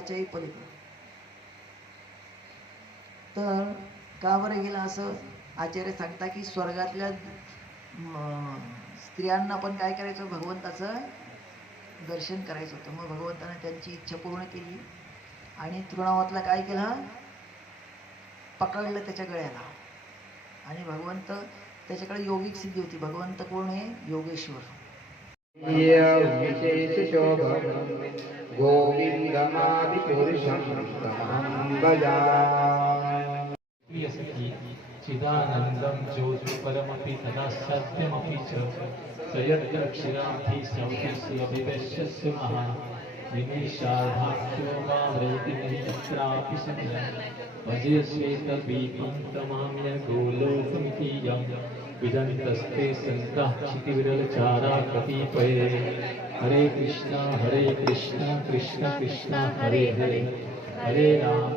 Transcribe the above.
स्वर्गाच्याही पलीकडे. तर का बरं गेला असं आचार्य सांगता की स्वर्गातल्या स्त्रियांना पण काय करायचं, भगवंताचं दर्शन करायचं होतं. मग भगवंताने त्यांची इच्छा पूर्ण केली आणि तृणावतला काय केलं, पकडलं त्याच्या गळ्याला. आणि भगवंत त्याच्याकडे योगिक सिद्धी होती. भगवंत कोण आहे, योगेश्वर. चिदानंदं ज्योति परमपि तदासाध्यमपि च सयत्र क्षीराब्धि संविस्य विवेश्यस्य महान् निमेषार्धाख्योगावृति तत्रापि समयं भजे श्वेतद्वीपं तमाम्य गोलोकमिति यं विदन्तस्ते सन्तः क्षितिविरलचारा कतिपये. हरे कृष्ण कृष्ण कृष्ण हरे हरे, हरे राम